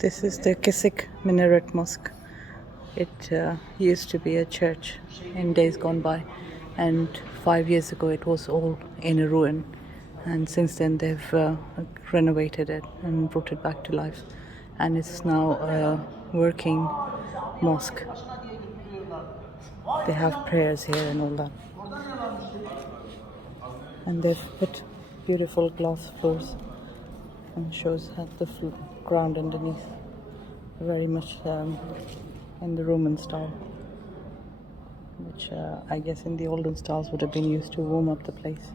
This is the Kesik Minaret Mosque. It used to be a church in days gone by, and 5 years ago it was all in a ruin. And since then they've renovated it and brought it back to life, and it's now a working mosque. They have prayers here and all that, and they've put beautiful glass floors and shows the ground underneath, very much in the Roman style, which I guess in the olden styles would have been used to warm up the place.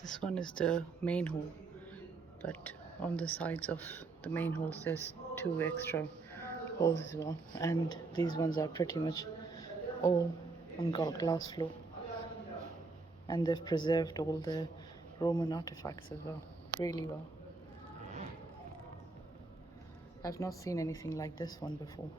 This one is the main hall, but on the sides of the main halls there's two extra halls as well, and these ones are pretty much all on glass floor, and they've preserved all the Roman artifacts as well, really well. I've not seen anything like this one before.